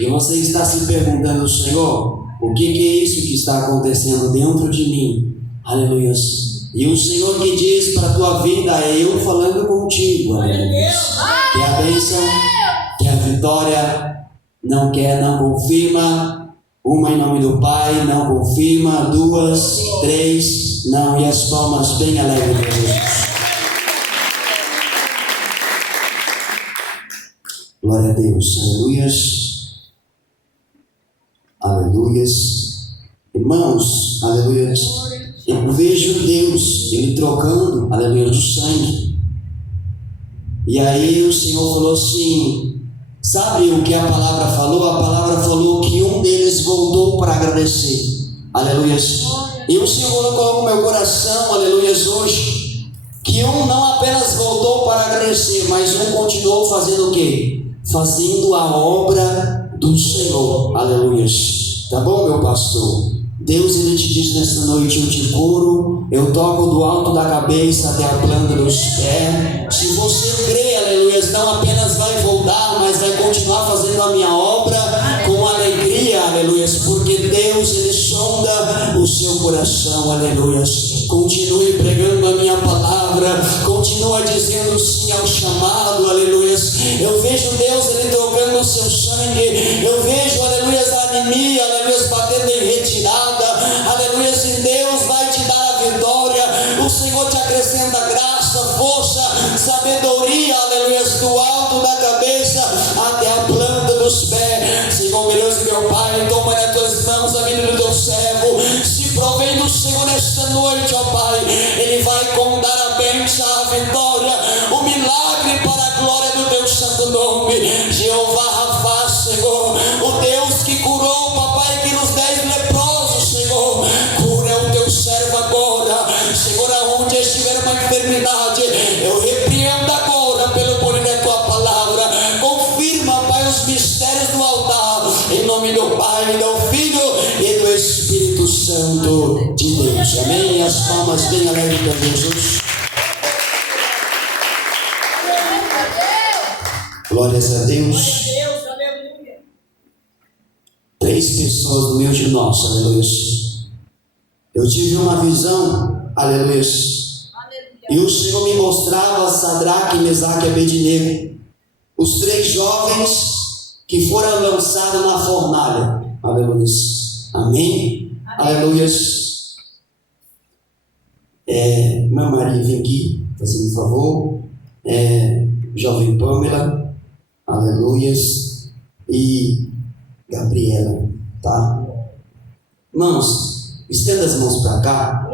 E você está se perguntando, Senhor, o que é isso que está acontecendo dentro de mim, aleluia. E o Senhor que diz para a tua vida, é eu falando contigo, aleluia. Que a bênção, que a vitória, não quer, não confirma. Uma em nome do Pai, não confirma. Duas, três, não. E as palmas bem alegres para Jesus. Glória a Deus. Aleluias. Aleluias. Irmãos, aleluias. Eu vejo Deus, Ele trocando, aleluia, do sangue. E aí o Senhor falou assim, sabe o que a palavra falou? A palavra falou que um deles voltou para agradecer, aleluia. E o Senhor colocou no meu coração, aleluia, hoje, que um não apenas voltou para agradecer, mas um continuou fazendo o quê? Fazendo a obra do Senhor, aleluia. Tá bom, meu pastor? Deus, Ele te diz nesta noite, eu te curo, eu toco do alto da cabeça até a planta dos pés. Se você crê, aleluia, não apenas vai voltar, mas vai continuar fazendo a minha obra com alegria, aleluia, porque Deus, Ele sonda o seu coração, aleluia. Continue pregando a minha palavra, continua dizendo sim ao chamado, aleluia. Eu vejo Deus, Ele trocando o seu sangue, eu vejo, aleluia, a anemia, aleluia, batendo em retirada, aleluia, e Deus vai te dar a vitória, o Senhor te acrescenta graça, força, sabedoria, aleluia, do alto da cabeça até a planta dos pés. Senhor, meu Deus e meu Pai, toma nas tuas mãos a vida do teu servo, se provém do Senhor nesta noite, ó Pai, Ele vai contar a bênção, a vitória, o milagre para a glória do teu santo nome. Jeová Rafa, Senhor, o Deus que curou, papai, que nos 10 leprosos, Senhor, cura o teu servo agora, Senhor, aonde estiver uma enfermidade, eu repreendo agora pelo poder da tua palavra, confirma, Pai, os mistérios do altar, em nome do Pai, do Filho e do Espírito Santo de Deus, amém? E as palmas bem alegres para Jesus. Glórias a Deus. 3 pessoas no meio de nós, aleluia. Eu tive uma visão, aleluia. E o Senhor me mostrava Sadraque, Mesaque e Abednego, os 3 jovens, que fora lançado na fornalha. Aleluia. Amém? Aleluia. Irmã Maria, vem aqui, fazendo um favor. Jovem Pâmela, aleluia. E Gabriela, tá? Irmãos, estenda as mãos para cá.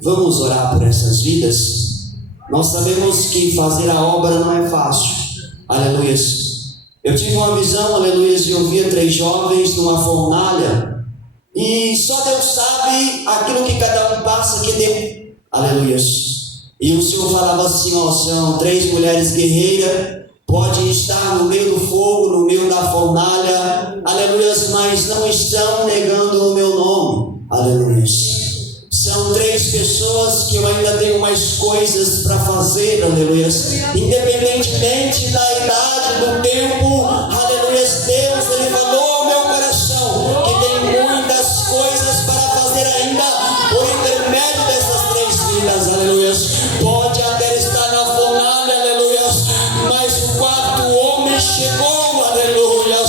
Vamos orar por essas vidas. Nós sabemos que fazer a obra não é fácil. Aleluia. Eu tive uma visão, aleluia, e eu via 3 jovens numa fornalha. E só Deus sabe aquilo que cada um passa que Deus. Aleluia. E o Senhor falava assim, ó, são 3 mulheres guerreiras, podem estar no meio do fogo, no meio da fornalha, aleluia, mas não estão negando o meu nome, aleluia. São 3 pessoas que eu ainda tenho mais coisas para fazer, aleluia. Independentemente da idade, do tempo, aleluia, Deus, Ele falou ao meu coração que tem muitas coisas para fazer ainda por intermédio dessas 3 vidas, aleluia. Pode até estar na fornalha, aleluia, mas o 4º homem chegou, aleluia.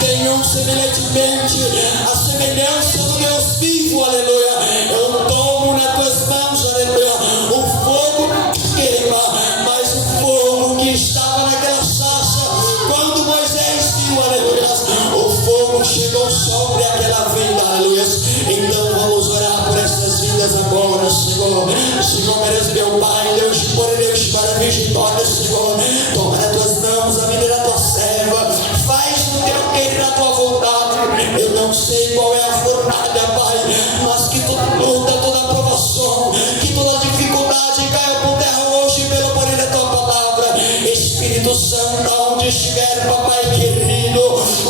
Tenham semelhantemente a semelhança do Deus vivo, aleluia. Eu tomo nas tuas mãos, aleluia, o fogo que queima, mas o fogo que estava naquela sarça, quando Moisés viu, aleluia, o fogo chegou sobre aquela vida, aleluia. Então vamos orar por essas vidas agora, Senhor. Senhor, merece meu Pai, Deus, por Deus, para a vitória, Senhor. Toma nas tuas mãos a vida da tua serva, faz o teu querer na tua vontade. Eu não sei qual é a fornalha, Pai, mas que toda luta, toda provação, que toda dificuldade caia por terra hoje pelo poder da tua palavra. Espírito Santo, onde estiver, papai querido,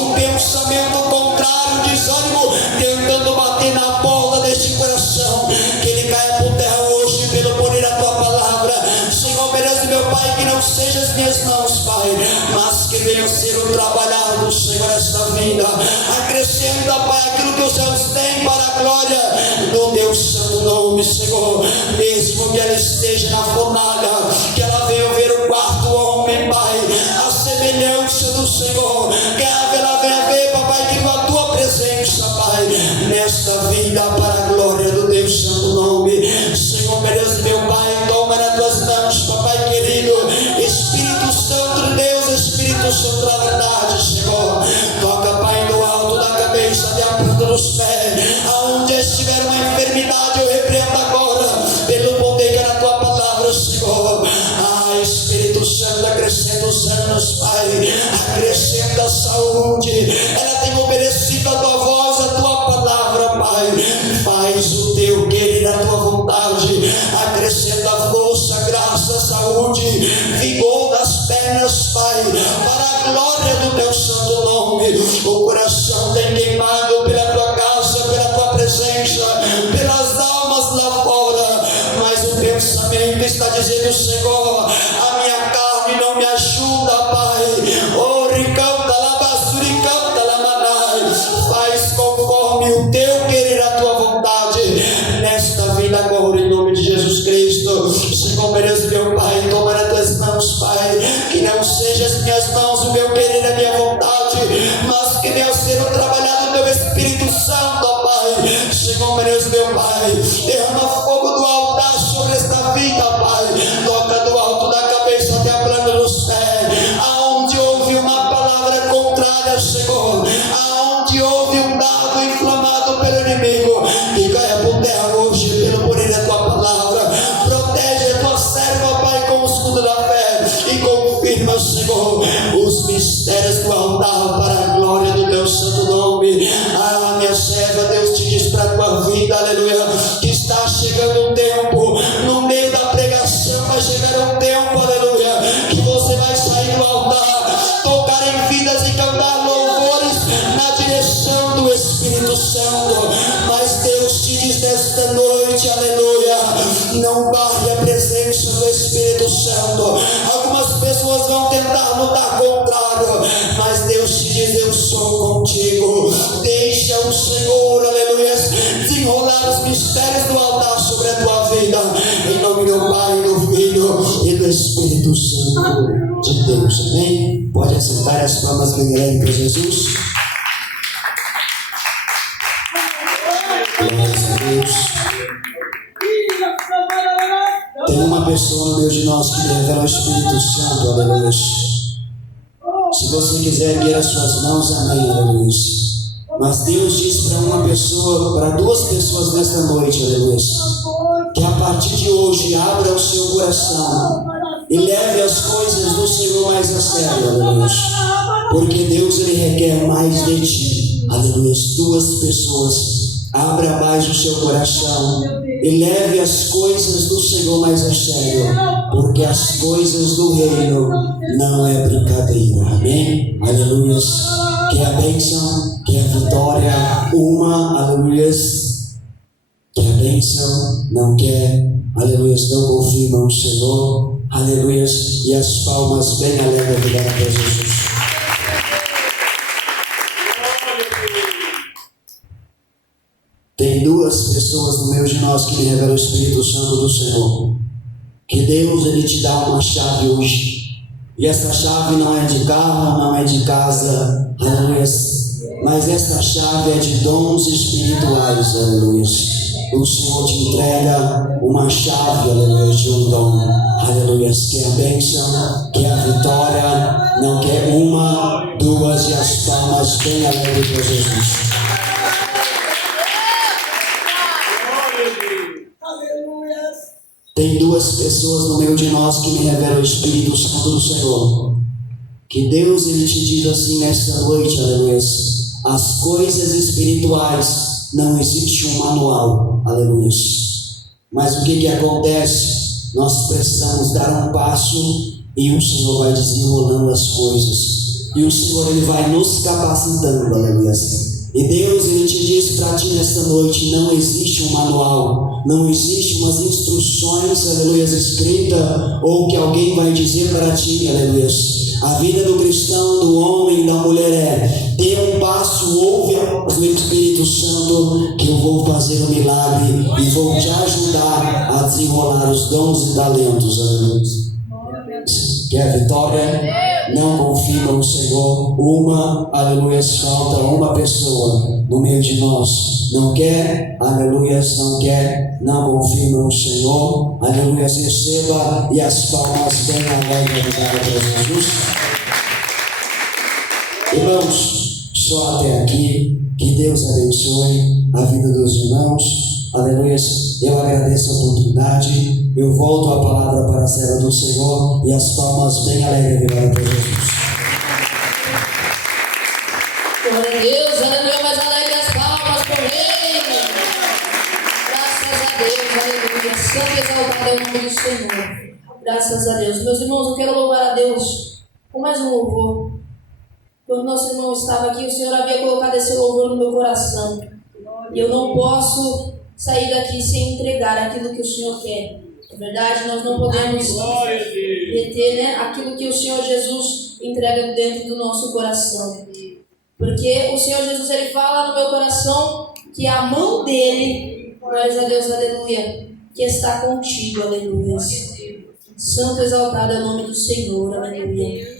um pensamento contrário, desânimo, tentando bater na porta deste coração, que ele caia por terra hoje pelo poder da tua palavra. Senhor, merece meu Pai que não seja as minhas mãos, Pai, mas que venha ser o trabalhado, Senhor, esta vida. Acrescenta, Pai, aquilo que os céus têm para a glória do teu santo nome, Senhor. Mesmo que ela esteja na fornalha, que ela venha ver o 4º homem, Pai, a semelhança do Senhor, que ela venha ver, papai, que a tua presença, Pai, nesta vida para a glória do teu santo nome. Senhor, merece meu Pai, toma nas tuas mãos, papai querido, Espírito Santo de Deus, Espírito Santo da verdade, Senhor. Toca, Pai, no alto da cabeça, até a planta dos pés, aonde estiver uma enfermidade, eu repreendo agora, pelo poder que é na tua palavra, Senhor. Espírito Santo, acrescenta os anos, Pai, acrescenta a saúde. Ela tem obedecido a tua voz, a tua palavra, Pai. Faz o teu querer, a tua vontade. Acrescenta a força, graça, saúde, vigor das pernas, Pai, para a glória do teu santo nome. O coração tem queimado pela tua casa, pela tua presença, pelas almas lá fora, mas o pensamento está dizendo, Senhor, a minha carne não me ajuda, Pai. Oh, ricanta la basuri, canta la manai. Faz conforme o teu querer, a tua vontade, nesta vida agora, em nome de Jesus Cristo. Senhor, merece meu Pai, toma nas tuas mãos, Pai, que não seja as minhas mãos o meu querer, a minha vontade, mas que venha ser o trabalhado do teu Espírito Santo, Pai. Senhor, merece meu Pai, derrama fogo do altar sobre esta vida, Pai. Toca do alto da cabeça até a planta dos pés, aonde houve uma palavra contrária, Senhor, aonde houve um dardo inflamado pelo inimigo, que caia por terra hoje pelo poder da tua palavra. Protege a tua serva, Pai, com o escudo da fé, e confirma, Senhor, os mistérios do altar para a glória do teu santo nome. Minha serva, Deus te diz para a tua vida, aleluia, que está chegando um tempo, no meio da pregação vai chegar um tempo, aleluia, que você vai sair do altar, tocar em vidas e cantar louvores na direção do Espírito Santo. Mas Deus te diz nesta noite, aleluia, não barre a presença do Espírito Santo. Algumas pessoas vão tentar lutar contrário, mas Deus te diz, eu sou contigo. Deixa o Senhor, aleluia, desenrolar os mistérios do altar sobre a tua vida, em nome do Pai, do Filho e do Espírito Santo. Espírito de Deus. Amém? Pode assentar as palmas bem alegres para Jesus. Glórias a Deus. Tem uma pessoa no meio de nós que revela o Espírito Santo, aleluia. Se você quiser erguer as suas mãos, amém, aleluia. Mas Deus diz para uma pessoa, para duas pessoas nesta noite, aleluia, que a partir de hoje abra o seu coração e leve as coisas do Senhor mais a sério, aleluia. Porque Deus, Ele requer mais de ti, aleluia. Duas pessoas. Abra mais o seu coração e leve as coisas do Senhor mais a sério, porque as coisas do reino não é brincadeira. Amém? Aleluia. Que a bênção, que a vitória, aleluia. Que a bênção não quer, aleluia, não confirma o Senhor, aleluia. E as palmas bem alegres de dar para Jesus. Tem duas pessoas no meio de nós que me revelam o Espírito Santo do Senhor. Que Deus, Ele te dá uma chave hoje. E essa chave não é de carro, não é de casa, aleluia. Mas essa chave é de dons espirituais, aleluia. O Senhor te entrega uma chave, aleluia, de um dom, aleluia. Que é a bênção, que é a vitória, não quer uma, duas e as palmas bem alegres para Jesus. Tem duas pessoas no meio de nós que me revelam o Espírito Santo do Senhor. Que Deus, Ele te diz assim nesta noite, aleluia. As coisas espirituais não existe um manual, aleluia. Mas o que acontece? Nós precisamos dar um passo e o Senhor vai desenrolando as coisas. E o Senhor, Ele vai nos capacitando, aleluia. E Deus, Ele te diz para ti nesta noite, não existe um manual, não existe umas instruções, aleluia, escrita, ou que alguém vai dizer para ti, aleluia. A vida do cristão, do homem, da mulher dê um passo, ouve o Espírito Santo, que eu vou fazer um milagre e vou te ajudar a desenrolar os dons e talentos, aleluia. Quer vitória? Não confirma o Senhor. Aleluia, falta uma pessoa no meio de nós. Não quer, aleluia, não quer, não confirma o Senhor. Aleluia, receba e as palmas bem alegres para Jesus. Irmãos, só até aqui. Que Deus abençoe a vida dos irmãos. Aleluia, eu agradeço a oportunidade. Eu volto a palavra para a serva do Senhor e as palmas bem alegres para Jesus. Glória a Deus, aleluia, mais alegre as palmas por Ele. Graças a Deus, aleluia, santo e exaltado é o nome do Senhor. Graças a Deus. Meus irmãos, eu quero louvar a Deus com mais um louvor. Quando nosso irmão estava aqui, o Senhor havia colocado esse louvor no meu coração. E eu não posso sair daqui sem entregar aquilo que o Senhor quer. É verdade, nós não podemos deter, né, aquilo que o Senhor Jesus entrega dentro do nosso coração. Porque o Senhor Jesus, Ele fala no meu coração que a mão dEle, glórias a Deus, aleluia, que está contigo, aleluia. Santo exaltado é o nome do Senhor, aleluia.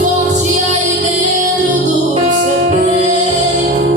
Forte aí dentro do seu peito.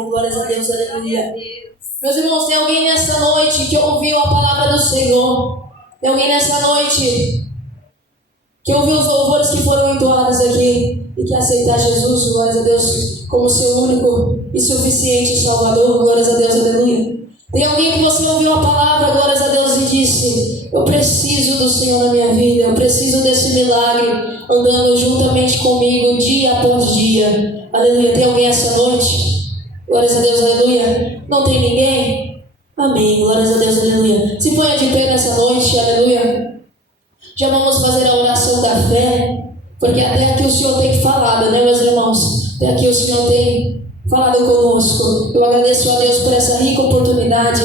Senhor. Glórias a Deus, aleluia. Meus irmãos, tem alguém nessa noite que ouviu a palavra do Senhor? Tem alguém nessa noite que ouviu os louvores que foram entoados aqui e que aceitar Jesus, glórias a Deus, como seu único e suficiente Salvador? Glórias a Deus, aleluia. Tem alguém que você ouviu a palavra, glórias a Deus, e disse: eu preciso do Senhor na minha vida, eu preciso desse milagre andando juntamente comigo dia após dia. Aleluia. Tem alguém essa noite? Glórias a Deus, aleluia. Não tem ninguém? Amém. Glórias a Deus, aleluia. Se ponha de pé nessa noite, aleluia. Já vamos fazer a oração da fé, porque até aqui o Senhor tem falado, né, meus irmãos? Até aqui o Senhor tem falado conosco. Eu agradeço a Deus por essa rica oportunidade.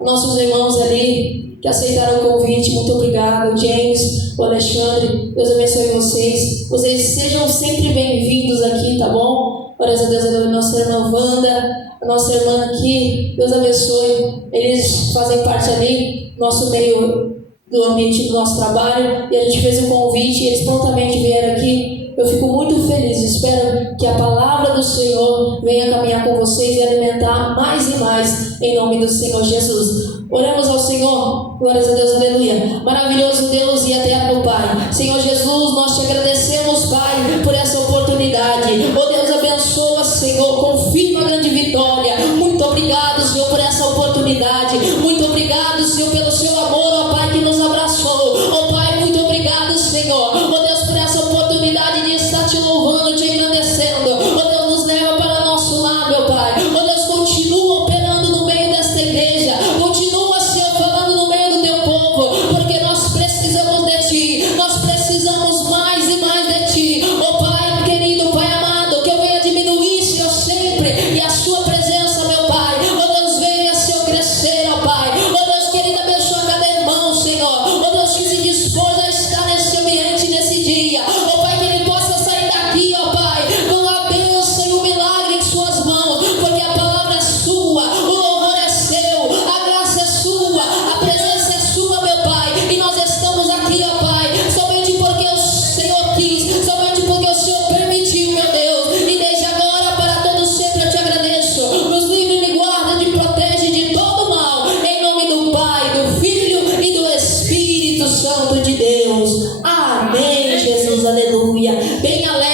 Nossos irmãos ali que aceitaram o convite, muito obrigado. O James, o Alexandre, Deus abençoe vocês. Vocês sejam sempre bem-vindos aqui, tá bom? Glórias a Deus, a nossa irmã Wanda, a nossa irmã aqui, Deus abençoe. Eles fazem parte ali, nosso meio do ambiente do nosso trabalho, e a gente fez um convite e eles prontamente vieram aqui. Eu fico muito feliz, espero que a palavra do Senhor venha caminhar com vocês e alimentar mais e mais, em nome do Senhor Jesus. Oremos ao Senhor, glórias a Deus, aleluia. Maravilhoso Deus e eterno Pai, Senhor Jesus, nós te agradecemos, Pai, por essa oportunidade. Oh Deus, abençoa, Senhor, confirma a grande vitória. Muito obrigado, Senhor, por essa oportunidade. Muito obrigado, Senhor, pelo seu amor, ó Pai, que nos abraçou. Oh Pai, muito obrigado, Senhor. Oh Deus, por essa oportunidade de estar te louvando, te engrandecendo. Oh Deus, nos leva para o nosso lado, meu Pai. Oh Deus, continua operando no meio desta igreja. Continua, Senhor, falando no meio do teu povo, porque nós precisamos de ti. Nós precisamos mais e mais de ti. Oh Pai querido, Pai amado, que eu venha diminuir, Senhor, sempre, e a sua presença, meu Pai. Oh Deus, venha, Senhor, crescer, ó Pai. Oh Deus querido, abençoa cada irmão, Senhor. Oh Deus, que se dispôs a estar nesse ambiente, nesse dia. Oh Pai, que ele possa sair daqui, ó Pai, com a bênção e o milagre em suas mãos, porque a palavra é sua, o louvor é seu, a graça é sua, a presença é sua, meu Pai, e nós estamos aqui, ó Pai, somente porque o Senhor quis, somente porque o Senhor permitiu, meu Deus, e desde agora para todo sempre eu te agradeço. Nos livre, me guarda, te protege de todo mal, em nome do Pai, do Filho e do Espírito Santo de Deus. Amém, Jesus, aleluia. Bem alegre